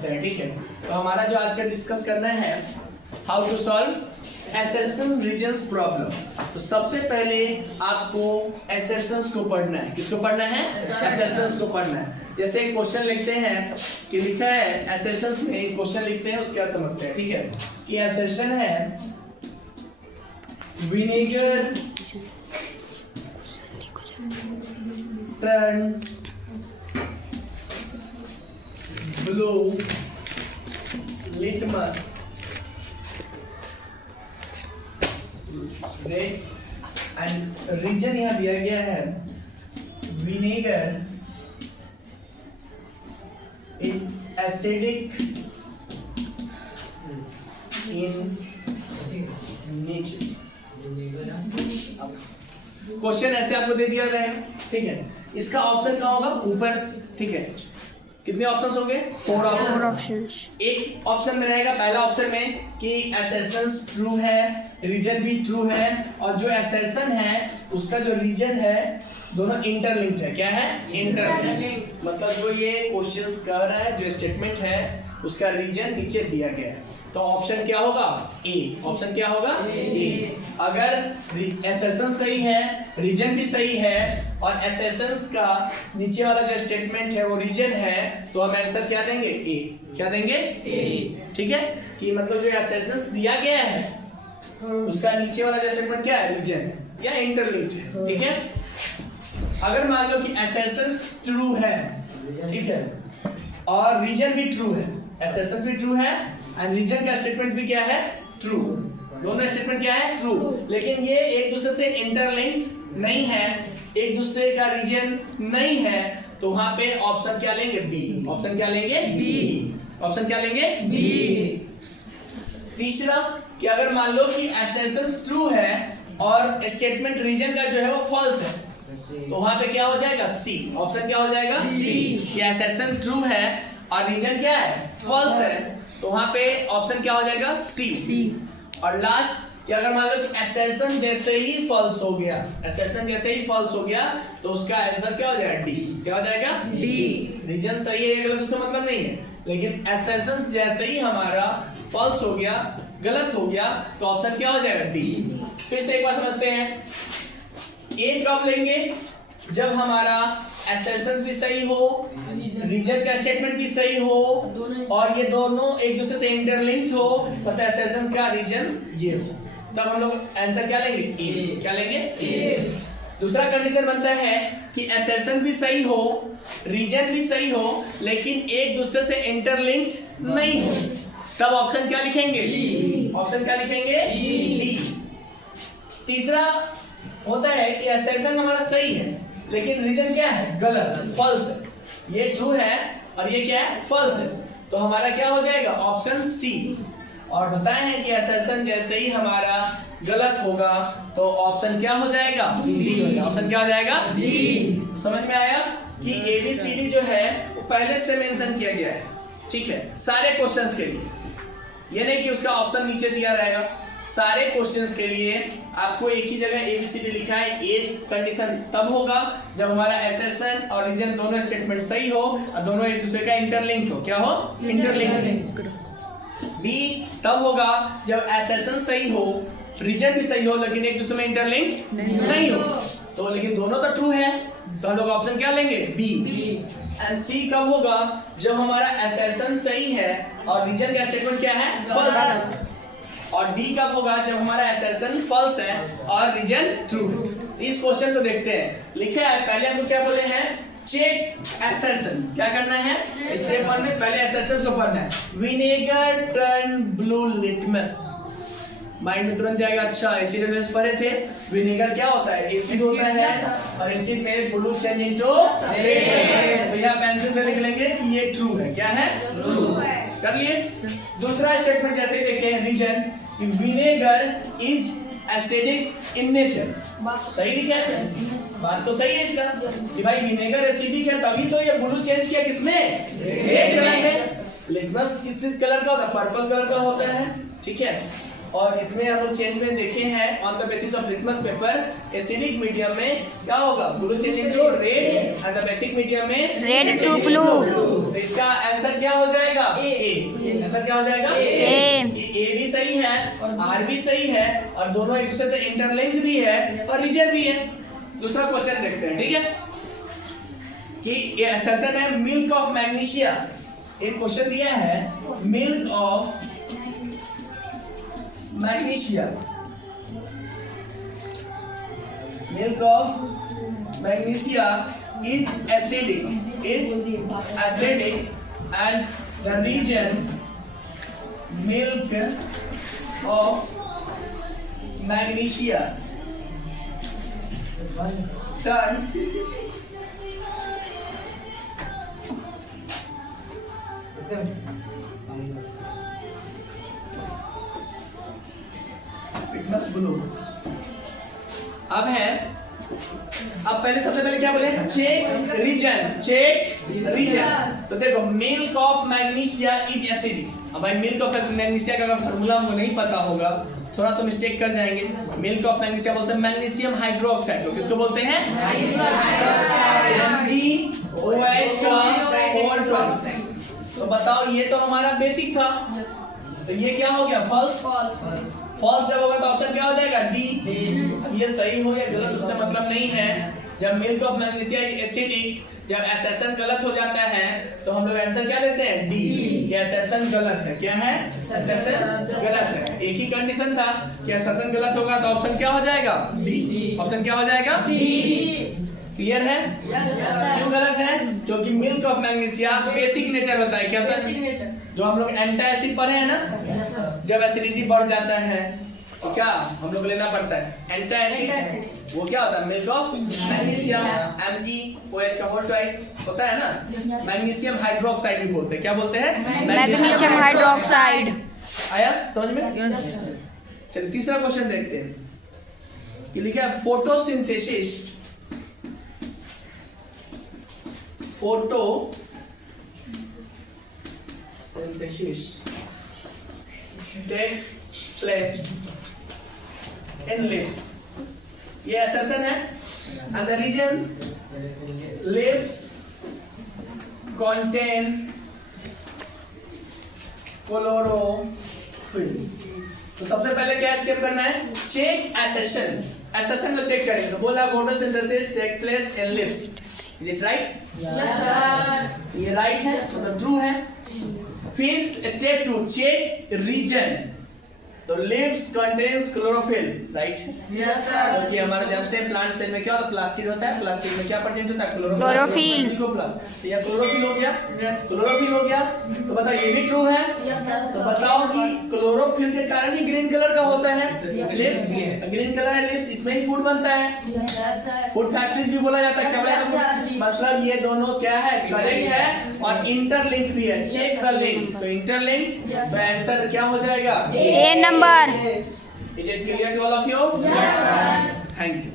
समझते हैं, ठीक है। तो हमारा जो आज का डिस्कस करना है how to solve assertion reasons problem. तो सबसे पहले आपको असर्शंस को पढ़ना है। किसको पढ़ना है? असर्शंस को पढ़ना है। जैसे एक क्वेश्चन लिखते हैं कि लिखा है असर्शंस में, एक क्वेश्चन लिखते हैं उसके बाद समझते हैं, ठीक है। कि असर्शन है vinegar turn blue litmus and reason यहां दिया गया है vinegar in acidic in nature. Question ऐसे आपको दे दिया गया है, ठीक है। इसका ऑप्शन कहाँ होगा? ऊपर, ठीक है। कितने ऑप्शंस होंगे? 4 ऑप्शंस। एक ऑप्शन में रहेगा, पहला ऑप्शन में कि असर्शंस ट्रू है, रीजन भी ट्रू है, और जो असर्शन है उसका जो रीजन है दोनों इंटरलिंक्ड है। क्या है? इंटरलिंक्ड। मतलब जो ये क्वेश्चंस कह रहा है, जो स्टेटमेंट है उसका रीजन नीचे दिया गया है। तो ऑप्शन क्या होगा? ए। ऑप्शन क्या होगा? ए। अगर असर्शन सही है, रीजन भी सही है, और असर्शंस का नीचे वाला जो स्टेटमेंट है वो रीजन है, तो हम आंसर क्या देंगे? ए। क्या देंगे? ए। ठीक है। कि मतलब जो असर्शंस दिया गया है उसका नीचे वाला जो स्टेटमेंट क्या है? रीजन है या इंटरलिंक्ड है, ठीक है। अगर मान लो कि असर्शंस ट्रू है, ठीक है, और रीजन भी ट्रू है, असर्शन भी ट्रू है एंड रीजन का स्टेटमेंट भी क्या है? ट्रू। दोनों स्टेटमेंट क्या है? ट्रू। लेकिन ये एक दूसरे से इंटरलिंक्ड नहीं है, एक दूसरे का रीजन नहीं है, तो वहां पे ऑप्शन क्या लेंगे? बी। ऑप्शन क्या लेंगे? बी। ऑप्शन क्या लेंगे? बी। तीसरा कि अगर मान लो कि असर्शंस ट्रू है और स्टेटमेंट रीजन का जो है वो फॉल्स है, तो वहां पे क्या हो जाएगा? सी। ऑप्शन क्या हो जाएगा? सी। कि असर्शन ट्रू है और रीजन क्या है? फॉल्स है, तो वहां पे ऑप्शन क्या हो जाएगा? सी। और लास्ट कि अगर मान लो कि असर्शन जैसे ही फॉल्स हो गया, असर्शन जैसे ही फॉल्स हो गया, तो उसका आंसर क्या हो जाएगा? डी। क्या हो जाएगा? डी। रीजन सही है, गलत उससे मतलब नहीं है, लेकिन असर्शन जैसे ही हमारा फॉल्स हो गया, गलत हो गया, तो ऑप्शन क्या हो जाएगा? डी। फिर से एक बार समझते हैं, ए कब लेंगे? जब हमारा असर्शंस भी सही हो, रीजन का स्टेटमेंट भी सही हो, और ये दोनों एक दूसरे से इंटरलिंक्ड हो, मतलब असर्शंस का रीजन ये हो, तब हम लोग आंसर क्या लेंगे? ए। क्या लेंगे? ए। दूसरा कंडीशन बनता है कि असर्शन भी सही हो, रीजन भी सही हो, लेकिन एक दूसरे से इंटरलिंक्ड नहीं हो, तब ऑप्शन क्या लिखेंगे? ऑप्शन क्या लिखेंगे? डी। तीसरा होता है कि असर्शन हमारा सही है लेकिन रीजन क्या है? गलत, फॉल्स है। ये ट्रू है और ये क्या है? फॉल्स है, तो हमारा क्या हो जाएगा? Option C. और बताए हैं कि असर्शन जैसे ही हमारा गलत होगा तो ऑप्शन क्या हो जाएगा? डी हो जाएगा। ऑप्शन क्या हो जाएगा? डी। समझ में आया कि ABCD जो है वो पहले से मेंशन किया गया है, ठीक है, सारे क्वेश्चंस के लिए। ये नहीं कि उसका ऑप्शन नीचे दिया रहेगा, सारे क्वेश्चंस के लिए आपको एक ही जगह ABCD लिखा है। ए कंडीशन तब होगा जब हमारा असर्शन और रीजन दोनों स्टेटमेंट सही हो और दोनों एक दूसरे का इंटरलिंक्ड हो। क्या हो? इंटरलिंक्ड। बी तब होगा जब असर्शन सही हो, रीजन भी सही हो, लेकिन एक दूसरे में इंटरलिंक्ड नहीं हो, तो लेकिन दोनों तो ट्रू है, तो हम लोग ऑप्शन क्या लेंगे? बी। एंड सी कब होगा? जब हमारा असर्शन सही है और रीजन का स्टेटमेंट क्या है? फॉल्स है। और डी कब होगा? जब हमारा असर्शन फॉल्स है और रीजन ट्रू है। इस क्वेश्चन को देखते हैं, लिखा है पहले हमको क्या बोले हैं? Check assertion. क्या करना है? स्टेप 1 में पहले असर्शन को पढ़ना है। Vinegar turn blue litmus. Mind में तुरंत जाएगा, अच्छा एसिड में पढ़े थे, विनेगर क्या होता है? एसिड होता है, और एसिड में ब्लू चेंज इनटू रेड। तो यहाँ पेंसिल से लिख लेंगे कि ये ट्रू है। क्या है? ट्रू है। कर लिए। दूसरा स्टेटमेंट जैसे ही देखें, reason vinegar is acidic in nature. सही लिखा है, बात तो सही है इसका कि भाई विनेगर एसिडिक है, तभी तो ये ब्लू चेंज किया किसमें? रेड कलर में। लिटमस किस कलर का होता है? पर्पल कलर का होता है, ठीक है। और इसमें हम लोग चेंज में देखे हैं on the basis of litmus paper acidic medium में क्या होगा, blue changing to red and the basic medium में रेड टू ब्लू। तो इसका आंसर क्या हो जाएगा, ए। आंसर क्या हो जाएगा, ए भी सही है और आर भी सही है और दोनों एक दूसरे से इंटरलिंक्ड भी है और रीजन भी है। दूसरा क्वेश्चन देखते हैं, ठीक है, कि ये असर्शन है मिल्क ऑफ मैग्नीशिया। एक क्वेश्चन दिया है milk of magnesia, milk of magnesia is acidic and the region milk of magnesia turns litmus blue। अब पहले सबसे पहले क्या बोले, चेक रीजन। तो देखो milk of magnesia is acidic. अब भाई मिल्क ऑफ मैग्नीशिया का अगर फार्मूला हमको नहीं पता होगा थोड़ा तो मिस्टेक कर जाएंगे। मिल्क ऑफ मैग्नीशिया बोलते हैं मैग्नीशियम हाइड्रोक्साइड। तो किसको बोलते हैं, MgOH का होल ट्वाइस। तो बताओ ये तो हमारा बेसिक था, तो ये क्या हो गया, फॉल्स। फॉल्स जब होगा तो ऑप्शन क्या हो जाएगा, डी। अब ये सही हो या गलत उससे मतलब नहीं है। जब मिल्क ऑफ मैग्नीशिया एसिडिक, जब असर्शन गलत हो जाता है तो हम लोग आंसर क्या लेते हैं, डी। ये असर्शन गलत है, क्या है, असर्शन गलत है। एक ही कंडीशन था कि असर्शन गलत होगा तो ऑप्शन क्या हो जाएगा, डी। ऑप्शन क्या हो जाएगा, डी। क्लियर है, क्यों गलत है, क्योंकि milk of magnesia basic nature होता है। क्या सर, जो हम लोग एंटी एसिड पढ़े हैं ना, जब एसिडिटी बढ़ जाता है तो क्या हम लोग लेना पड़ता है एंटी एसिड। वो क्या होता है, मिल्क ऑफ मैग्नीशिया, MgOH का होल ट्वाइस होता है ना। मैग्नीशियम हाइड्रोक्साइड भी बोलते हैं, क्या बोलते हैं, मैग्नीशियम हाइड्रोक्साइड। आया समझ में। चलिए तीसरा क्वेश्चन देखते हैं कि लिखा है photosynthesis takes place in leaves। ये assertion है, and the region leaves contain chlorophyll। तो सबसे पहले क्या स्टेप करना है, चेक assertion। assertion को चेक करेंगे। तो बोला photosynthesis take place in leaves, is it right? Yes sir। ये राइट है, मतलब ट्रू है। फिर स्टेप 2 चेक रीजन। तो leaves contains chlorophyll, right. Yes sir। क्योंकि हमारा जानते हैं प्लांट सेल में क्या होता है, प्लास्टिड होता है। प्लास्टिड में क्या प्रेजेंट होता है, क्लोरोफिल। तो ये क्लोरोफिल हो गया, क्लोरोफिल हो गया। तो बताओ ये भी ट्रू है। Yes sir। तो बताओ कि क्लोरोफिल के कारण ही ग्रीन कलर का होता है लिव्स। ग्रीन कलर है लिव्स, इसमें ही फूड बनता है। Yes sir। फूड फैक्ट्रीज भी बोला जाता है, क्या बोला जाता है, मतलब ये दोनों क्या है, करेक्ट है और इंटरलिंक भी है। चेक द लिंक, तो इंटरलिंक, तो आंसर क्या हो जाएगा, ए number. Is it clear to all of you? Yes sir। Thank you.